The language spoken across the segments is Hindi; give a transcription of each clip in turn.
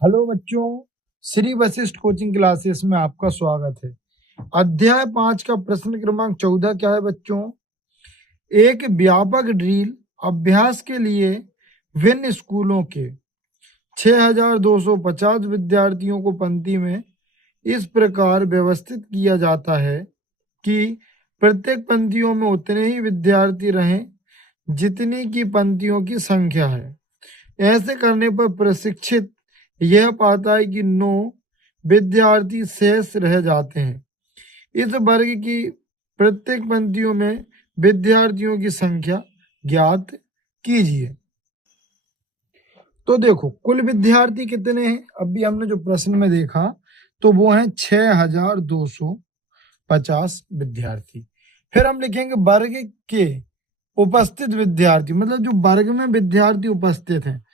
हेलो बच्चों, श्री वशिष्ठ कोचिंग क्लासेस में आपका स्वागत है। अध्याय 5 का प्रश्न क्रमांक 14 क्या है बच्चों? एक व्यापक ड्रिल अभ्यास के लिए विभिन्न स्कूलों के 6250 विद्यार्थियों को पंक्ति में इस प्रकार व्यवस्थित किया जाता है कि प्रत्येक पंक्तियों में उतने ही विद्यार्थी रहें जितनी की पंक्तियों की संख्या है। ऐसे करने पर प्रशिक्षित यह पाता है कि 9 विद्यार्थी शेष रह जाते हैं। इस वर्ग की प्रत्येक पंक्तियों में विद्यार्थियों की संख्या ज्ञात कीजिए। तो देखो कुल विद्यार्थी कितने हैं? अभी हमने जो प्रश्न में देखा तो वो हैं 6250 विद्यार्थी। फिर हम लिखेंगे वर्ग के उपस्थित विद्यार्थी, मतलब जो वर्ग में विद्यार्थी उपस्थित हैं।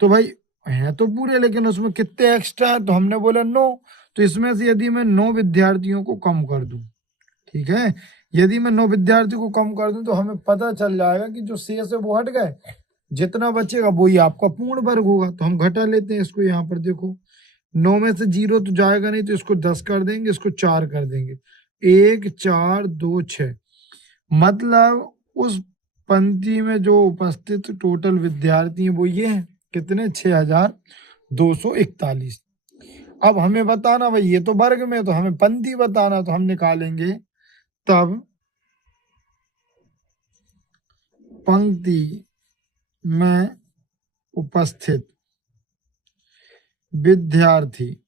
तो भाई हैं तो पूरे, लेकिन उसमें कितने एक्स्ट्रा है? तो हमने बोला 9। तो इसमें से यदि मैं 9 विद्यार्थियों को कम कर दूं, ठीक है, यदि मैं 9 विद्यार्थियों को कम कर दूं तो हमें पता चल जाएगा कि जो शेष है वो हट गए, जितना बचेगा वही आपका पूर्ण वर्ग होगा। तो हम घटा लेते हैं इसको। यहाँ पर देखो 9 में से 0 तो जाएगा नहीं, तो इसको 10 कर देंगे, इसको 4 कर देंगे। 1 4 2 6, मतलब उस पंक्ति में जो उपस्थित टोटल विद्यार्थी हैं वो ये हैं, कितने? 6241। अब हमें बताना भाई, ये तो वर्ग में, तो हमें पंक्ति बताना, तो हम निकालेंगे तब पंक्ति में उपस्थित विद्यार्थी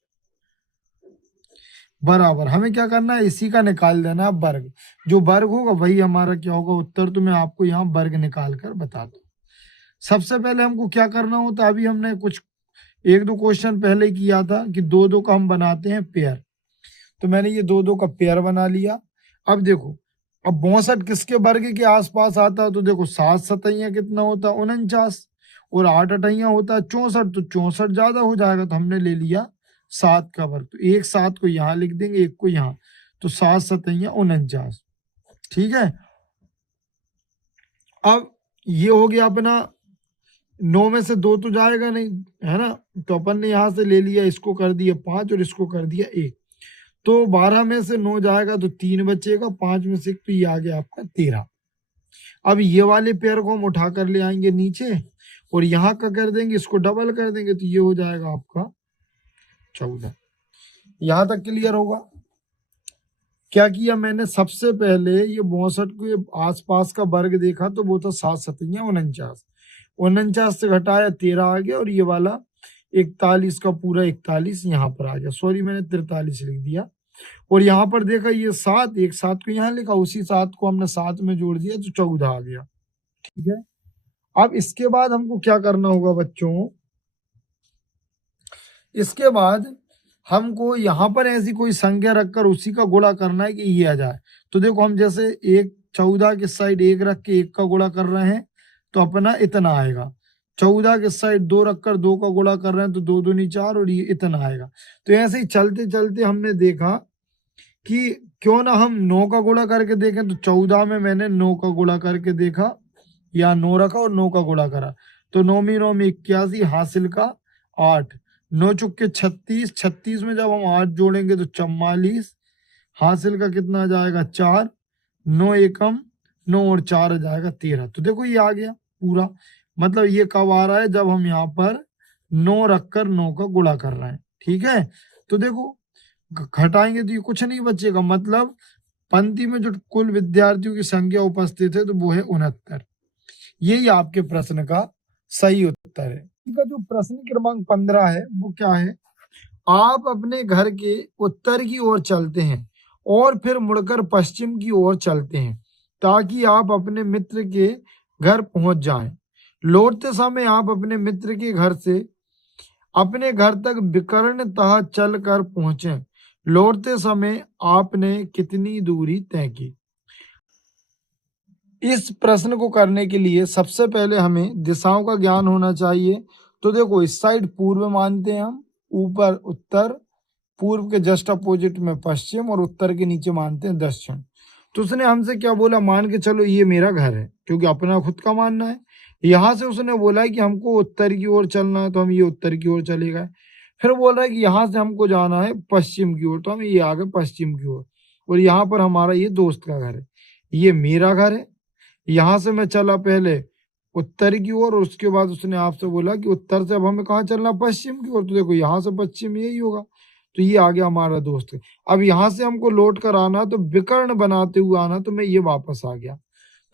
बराबर हमें क्या करना है, इसी का निकाल देना है वर्ग। जो वर्ग होगा वही हमारा क्या होगा, उत्तर। तो मैं आपको यहाँ वर्ग निकाल कर बता दूं। सबसे पहले हमको क्या करना होता, अभी हमने कुछ 1-2 क्वेश्चन पहले किया था कि 2-2 का हम बनाते हैं पेयर। तो मैंने ये 2-2 का पेयर बना लिया। अब देखो, अब 62 किसके वर्ग के आसपास आता है? तो देखो 7 सतैया कितना होता है? 49। और 8 अठैया होता है 64। तो 64 ज्यादा हो जाएगा, तो हमने ले लिया 7 का वर्ग। तो एक 7 को यहाँ लिख देंगे, एक को यहाँ। तो 7 सतैया 49, ठीक है। अब ये हो गया अपना, 9 में से 2 तो जाएगा नहीं, है ना। तो अपन ने यहां से ले लिया, इसको कर दिया 5 और इसको कर दिया 1। तो 12 में से 9 जाएगा तो 3 बचेगा, 5 में से 1, तो ये आ गया आपका 13। अब ये वाले पेयर को हम उठा कर ले आएंगे नीचे और यहाँ का कर देंगे, इसको डबल कर देंगे, तो ये हो जाएगा आपका 14। यहां तक क्लियर होगा? क्या किया मैंने, सबसे पहले ये 62 के आसपास का वर्ग देखा तो वो था 7 सतैया 49। 49 से घटाया 13 आ गया, और ये वाला 41 का पूरा 41 यहाँ पर आ गया। सॉरी, मैंने 43 लिख दिया। और यहाँ पर देखा ये 7, एक 7 को यहाँ लिखा, उसी 7 को हमने 7 में जोड़ दिया तो 14 आ गया, ठीक है। अब इसके बाद हमको क्या करना होगा बच्चों, इसके बाद हमको यहाँ पर ऐसी कोई संख्या रखकर उसी का गुणा करना है कि ये आ जाए। तो देखो हम जैसे 14 के साइड 1 रख के 1 का गुणा कर रहे हैं तो अपना इतना आएगा। 14 के साइड 2 रखकर 2 का गुणा कर रहे हैं तो 2 दूनी 4 और ये इतना आएगा। तो ऐसे ही चलते चलते हमने देखा कि क्यों ना हम 9 का गुणा करके देखें। तो 14 में मैंने 9 का गुणा करके देखा, या 9 रखा और 9 का गुणा करा। तो 9 में 9 में 81, हासिल का 8। 9 चुके 36, 36 में जब हम 8 जोड़ेंगे तो 44, हासिल का कितना आ जाएगा 4। 9 एकम 9 और 4 आ जाएगा 13। तो देखो ये आ गया पूरा। मतलब ये कब आ रहा है, जब हम यहाँ पर 9 रखकर 9 का गुणा कर रहे हैं, ठीक है। तो देखो घटाएंगे तो ये कुछ नहीं बचेगा, मतलब पंक्ति में जो कुल विद्यार्थियों की संख्या उपस्थित है तो वो है 69। यही आपके प्रश्न का सही उत्तर है। का जो प्रश्न क्रमांक 15 है वो क्या है, आप अपने घर के उत्तर की ओर चलते हैं और फिर मुड़कर पश्चिम की ओर चलते हैं ताकि आप अपने मित्र के घर पहुंच जाएं। लौटते समय आप अपने मित्र के घर से अपने घर तक विकर्णतः चल कर पहुंचे। लौटते समय आपने कितनी दूरी तय की? इस प्रश्न को करने के लिए सबसे पहले हमें दिशाओं का ज्ञान होना चाहिए। तो देखो इस साइड पूर्व मानते हैं हम, ऊपर उत्तर, पूर्व के जस्ट अपोजिट में पश्चिम, और उत्तर के नीचे मानते हैं दक्षिण। तो उसने हमसे क्या बोला, मान के चलो ये मेरा घर है, क्योंकि अपना खुद का मानना है। यहां से उसने बोला है कि हमको उत्तर की ओर चलना है, तो हम ये उत्तर की ओर चले गए। फिर बोल रहा है कि यहाँ से हमको जाना है पश्चिम की ओर, तो हम ये आ गए पश्चिम की ओर, और यहाँ पर हमारा ये दोस्त का घर है, ये मेरा घर है। यहाँ से मैं चला पहले उत्तर की ओर, और उसके बाद उसने आपसे बोला कि उत्तर से अब हमें कहाँ चलना, पश्चिम की ओर। तो देखो यहाँ से पश्चिम यही होगा, तो ये आ गया हमारा दोस्त। अब यहाँ से हमको लौट कर आना, तो विकर्ण बनाते हुए आना, तो मैं ये वापस आ गया।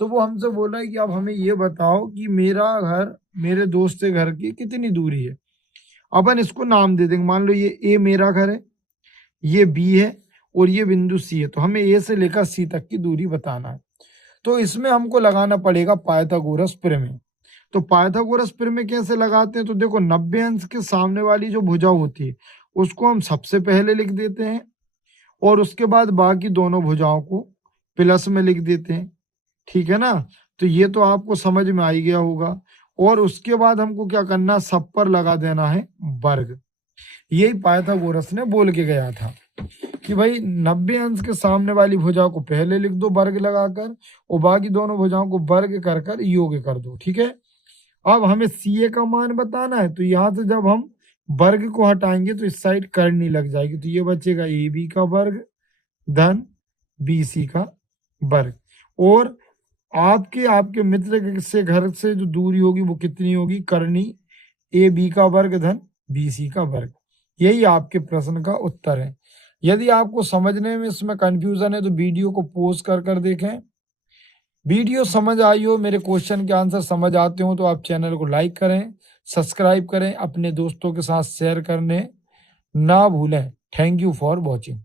तो वो हमसे बोला है कि अब हमें ये बताओ कि मेरा घर मेरे दोस्त के घर की कितनी दूरी है। अपन इसको नाम दे देंगे, मान लो ये ए मेरा घर है, ये बी है, और ये बिंदु सी है। तो हमें ए से लेकर सी तक की दूरी बताना है। तो इसमें हमको लगाना पड़ेगा पाइथागोरस प्रमेय। तो पाइथागोरस प्रमेय कैसे लगाते हैं, तो देखो 90 अंश के सामने वाली जो भुजा होती है उसको हम सबसे पहले लिख देते हैं, और उसके बाद बाकी दोनों भुजाओं को प्लस में लिख देते हैं, ठीक है ना। तो ये तो आपको समझ में आ ही गया होगा। और उसके बाद हमको क्या करना, सब पर लगा देना है वर्ग। यही पाइथागोरस ने बोल के गया था कि भाई 90 अंश के सामने वाली भुजा को पहले लिख दो वर्ग लगाकर, और बाकी दोनों भुजाओं को वर्ग कर कर योग कर दो, ठीक है। अब हमें सी ए का मान बताना है, तो यहाँ से जब हम वर्ग को हटाएंगे तो इस साइड करनी लग जाएगी, तो ये बचेगा ए बी का वर्ग धन बी सी का वर्ग। और आपके आपके मित्र से घर से जो दूरी होगी वो कितनी होगी, करनी ए बी का वर्ग धन बी सी का वर्ग। यही आपके प्रश्न का उत्तर है। यदि आपको समझने में इसमें कंफ्यूजन है तो वीडियो को पॉज कर कर देखें। वीडियो समझ आई हो, मेरे क्वेश्चन के आंसर समझ आते हो, तो आप चैनल को लाइक करें, सब्सक्राइब करें, अपने दोस्तों के साथ शेयर करने ना भूलें। Thank you for watching.